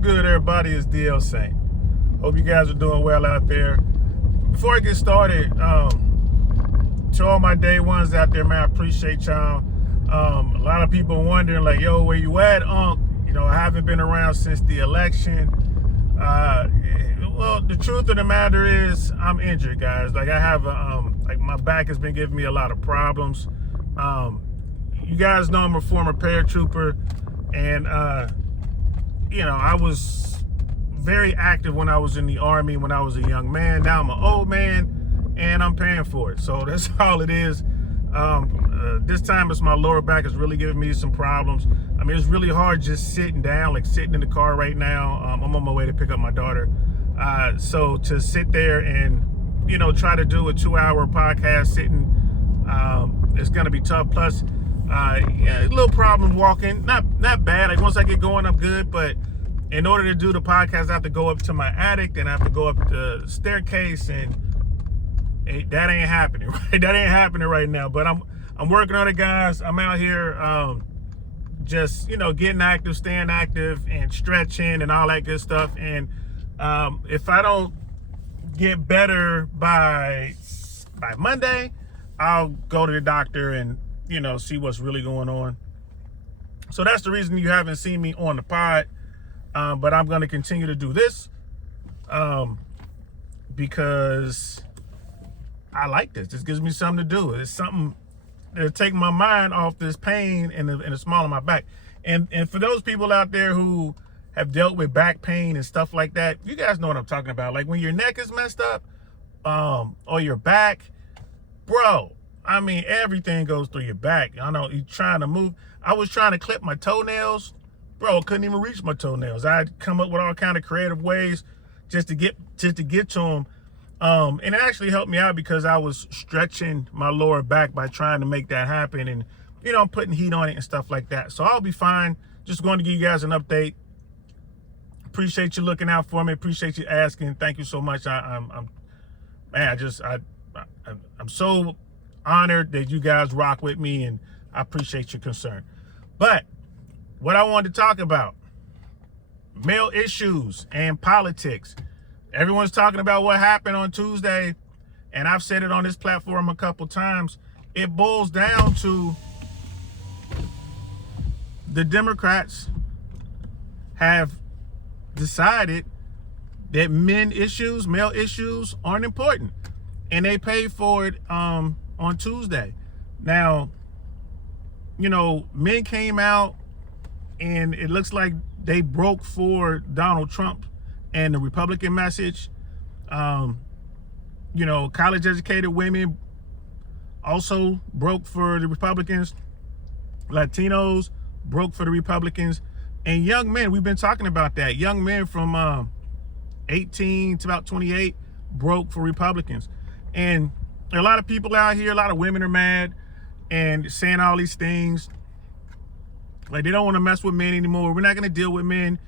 good, everybody? It's DL Saint. Hope you guys are doing well out there. Before I get started, to all my day ones out there, man, I appreciate y'all. A lot of people wondering, like, yo, where you at, Unc? You know, I haven't been around since the election. Well, the truth of the matter is, I'm injured, guys. Like, I have my back has been giving me a lot of problems. You guys know I'm a former paratrooper, and you know, I was very active when I was in the Army, when I was a young man. Now I'm an old man, and I'm paying for it. So that's all it is. This time it's my lower back is really giving me some problems. I mean, it's really hard just sitting down, like sitting in the car right now. I'm on my way to pick up my daughter. So to sit there and, you know, try to do a 2-hour podcast sitting, it's going to be tough. Plus, a little problem walking, not bad. Like once I get going, I'm good. But in order to do the podcast, I have to go up to my attic, and I have to go up the staircase, and that ain't happening, right? That ain't happening right now. But I'm working on it, guys. I'm out here, just, you know, getting active, staying active, and stretching and all that good stuff. And if I don't get better by Monday, I'll go to the doctor and, you know, see what's really going on. So that's the reason you haven't seen me on the pod. But I'm going to continue to do this because I like this. This gives me something to do. It's something to take my mind off this pain and the small of my back. And for those people out there who have dealt with back pain and stuff like that, you guys know what I'm talking about. Like when your neck is messed up, or your back, bro, I mean, everything goes through your back. I know you're trying to move. I was trying to clip my toenails, bro. I couldn't even reach my toenails. I'd come up with all kind of creative ways just to get to them. And it actually helped me out because I was stretching my lower back by trying to make that happen, and, you know, putting heat on it and stuff like that. So I'll be fine. Just going to give you guys an update. Appreciate you looking out for me. Appreciate you asking. Thank you so much. I'm so honored that you guys rock with me, and I appreciate your concern. But what I wanted to talk about, male issues and politics. Everyone's talking about what happened on Tuesday, and I've said it on this platform a couple times. It boils down to the Democrats have decided that male issues aren't important, and they paid for it on Tuesday. Now, you know, men came out, and it looks like they broke for Donald Trump and the Republican message. You know, college educated women also broke for the Republicans. Latinos broke for the Republicans. And young men, we've been talking about that. Young men from 18 to about 28 broke for Republicans. And a lot of people out here, a lot of women are mad and saying all these things. Like they don't want to mess with men anymore. We're not going to deal with men.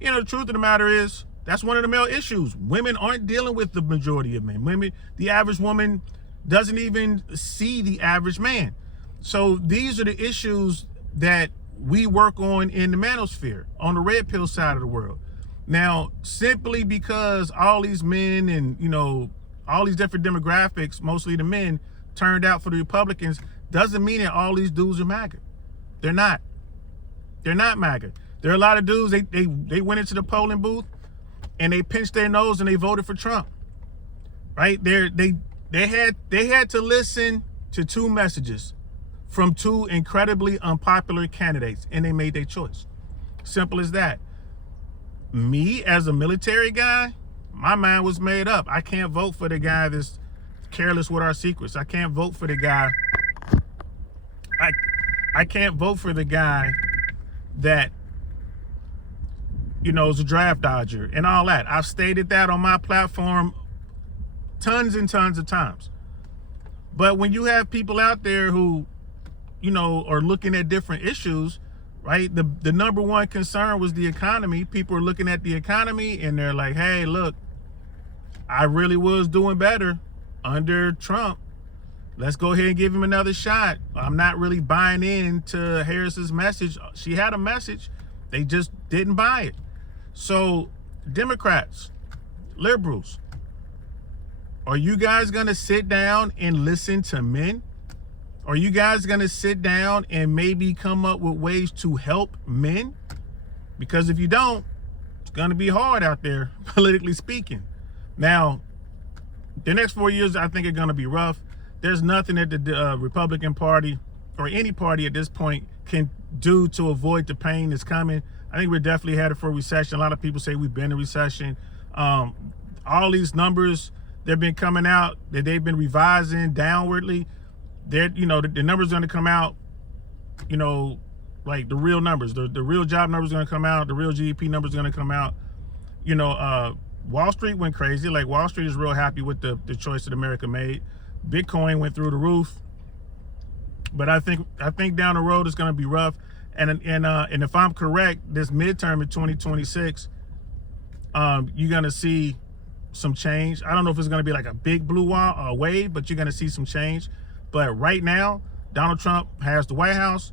You know, the truth of the matter is, that's one of the male issues. Women aren't dealing with the majority of men. The average woman doesn't even see the average man. So these are the issues that we work on in the manosphere, on the red pill side of the world. Now, simply because all these men and, you know, all these different demographics, mostly the men, turned out for the Republicans, doesn't mean that all these dudes are MAGA. They're not. They're not MAGA. There are a lot of dudes, they went into the polling booth and they pinched their nose and they voted for Trump. Right? They had to listen to two messages from two incredibly unpopular candidates, and they made their choice. Simple as that. Me, as a military guy, my mind was made up. I can't vote for the guy that's careless with our secrets. I can't vote for the guy. I can't vote for the guy that, you know, is a draft dodger and all that. I've stated that on my platform tons and tons of times. But when you have people out there who, you know, are looking at different issues, right? The number one concern was the economy. People are looking at the economy and they're like, hey, look, I really was doing better under Trump. Let's go ahead and give him another shot. I'm not really buying into Harris's message. She had a message. They just didn't buy it. So Democrats, liberals, are you guys going to sit down and listen to men? Are you guys going to sit down and maybe come up with ways to help men? Because if you don't, it's going to be hard out there, politically speaking. Now, the next 4 years, I think, are going to be rough. There's nothing that the Republican Party or any party at this point can do to avoid the pain that's coming. I think we're definitely headed for a recession. A lot of people say we've been in a recession. All these numbers that have been coming out that they've been revising downwardly, they're, you know, the numbers are going to come out, you know, like the real numbers, the real job numbers are going to come out, the real GDP numbers are going to come out. You know, Wall Street went crazy. Like, Wall Street is real happy with the choice that America made. Bitcoin went through the roof. But I think down the road it's going to be rough. And if I'm correct, this midterm in 2026, you're going to see some change. I don't know if it's going to be like a big blue wave, but you're going to see some change. But right now, Donald Trump has the White House.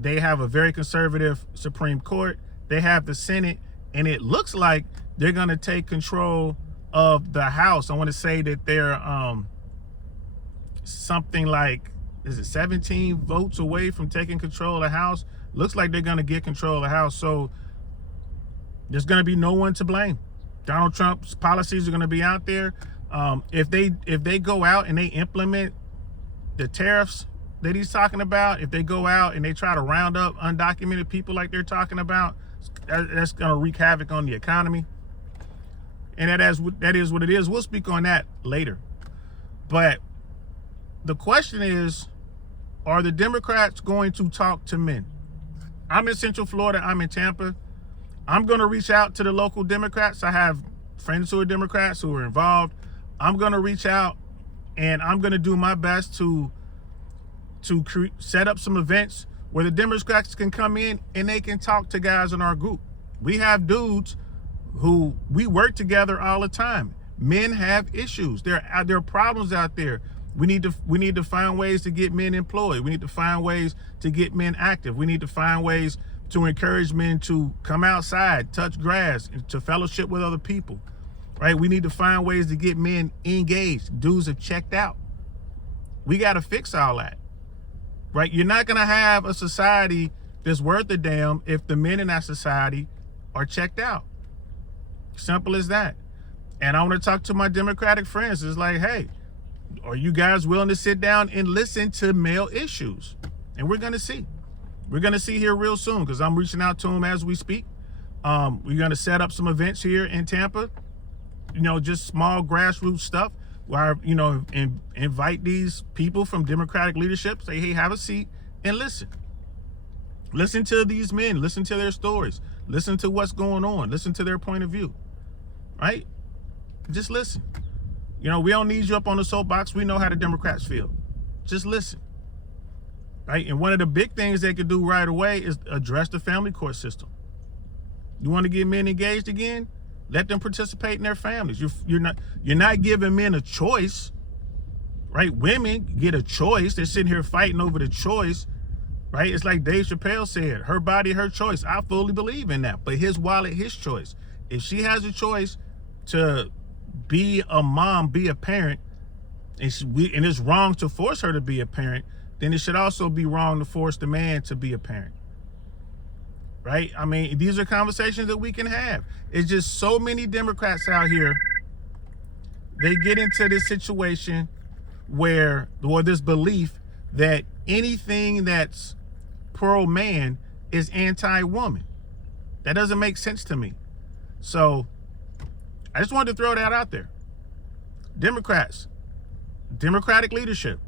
They have a very conservative Supreme Court. They have the Senate, and it looks like they're going to take control of the House. I want to say that they're something like, is it 17 votes away from taking control of the House? Looks like they're going to get control of the House. So there's going to be no one to blame. Donald Trump's policies are going to be out there. If they go out and they implement the tariffs that he's talking about, if they go out and they try to round up undocumented people like they're talking about, that's going to wreak havoc on the economy. And that is what it is. We'll speak on that later. But the question is, are the Democrats going to talk to men? I'm in Central Florida. I'm in Tampa. I'm going to reach out to the local Democrats. I have friends who are Democrats who are involved. I'm going to reach out, and I'm going to do my best to set up some events where the Democrats can come in and they can talk to guys in our group. We have dudes who we work together all the time. Men have issues. There are problems out there. We need to find ways to get men employed. We need to find ways to get men active. We need to find ways to encourage men to come outside, touch grass, to fellowship with other people, right? We need to find ways to get men engaged. Dudes are checked out. We got to fix all that, right? You're not going to have a society that's worth a damn if the men in that society are checked out. Simple as that. And I want to talk to my Democratic friends. It's like, hey, are you guys willing to sit down and listen to male issues? And we're going to see. We're going to see here real soon, because I'm reaching out to them as we speak. We're going to set up some events here in Tampa, you know, just small grassroots stuff where, you know, invite these people from Democratic leadership, say, hey, have a seat and listen. Listen to these men. Listen to their stories. Listen to what's going on. Listen to their point of view, right? Just listen. You know, we don't need you up on the soapbox. We know how the Democrats feel. Just listen. Right? And one of the big things they could do right away is address the family court system. You want to get men engaged again? Let them participate in their families. You're not giving men a choice, right? Women get a choice. They're sitting here fighting over the choice, right? It's like Dave Chappelle said, her body, her choice. I fully believe in that. But his wallet, his choice. If she has a choice to be a mom, be a parent, and it's wrong to force her to be a parent, then it should also be wrong to force the man to be a parent, right? I mean, these are conversations that we can have. It's just so many Democrats out here, they get into this situation where, or this belief that anything that's pro-man is anti-woman. That doesn't make sense to me. So I just wanted to throw that out there. Democrats, Democratic leadership,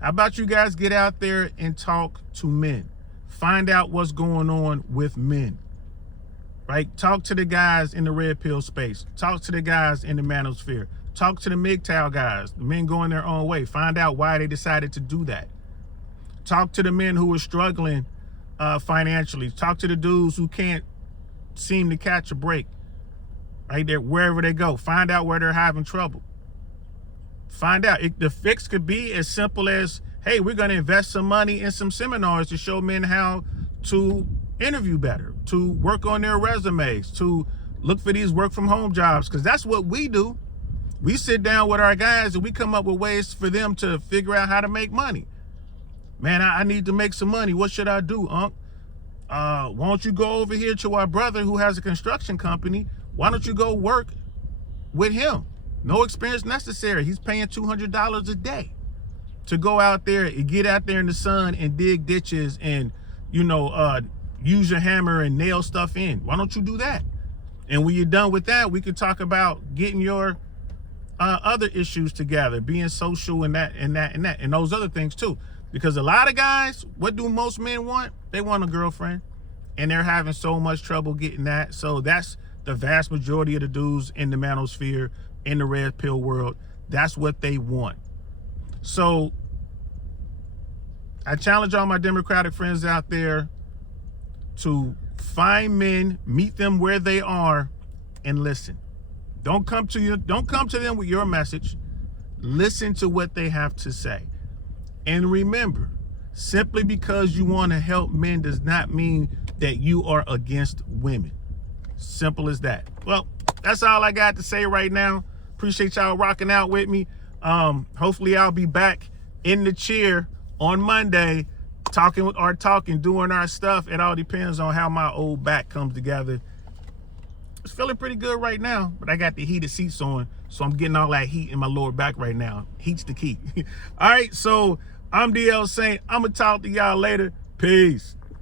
how about you guys get out there and talk to men? Find out what's going on with men, right? Talk to the guys in the red pill space. Talk to the guys in the manosphere. Talk to the MGTOW guys, the men going their own way. Find out why they decided to do that. Talk to the men who are struggling financially. Talk to the dudes who can't seem to catch a break, right? They're, wherever they go, find out where they're having trouble. Find out. The fix could be as simple as, hey, we're going to invest some money in some seminars to show men how to interview better, to work on their resumes, to look for these work from home jobs, because that's what we do. We sit down with our guys and we come up with ways for them to figure out how to make money. Man, I need to make some money. What should I do, Unc? Why don't you go over here to our brother who has a construction company? Why don't you go work with him? No experience necessary. He's paying $200 a day to go out there and get out there in the sun and dig ditches and, use your hammer and nail stuff in. Why don't you do that? And when you're done with that, we can talk about getting your other issues together, being social and and those other things too. Because a lot of guys, what do most men want? They want a girlfriend, and they're having so much trouble getting that. So that's the vast majority of the dudes in the manosphere, in the red pill world. That's what they want. So I challenge all my Democratic friends out there to find men, meet them where they are, and listen. Don't come to them with your message. Listen to what they have to say. And remember, simply because you want to help men does not mean that you are against women. Simple as that. Well, that's all I got to say right now. Appreciate y'all rocking out with me. Hopefully I'll be back in the chair on Monday doing our stuff. It all depends on how my old back comes together. It's feeling pretty good right now, but I got the heated seats on, so I'm getting all that heat in my lower back right now. Heat's the key. All right, so I'm DL Saint. I'm going to talk to y'all later. Peace.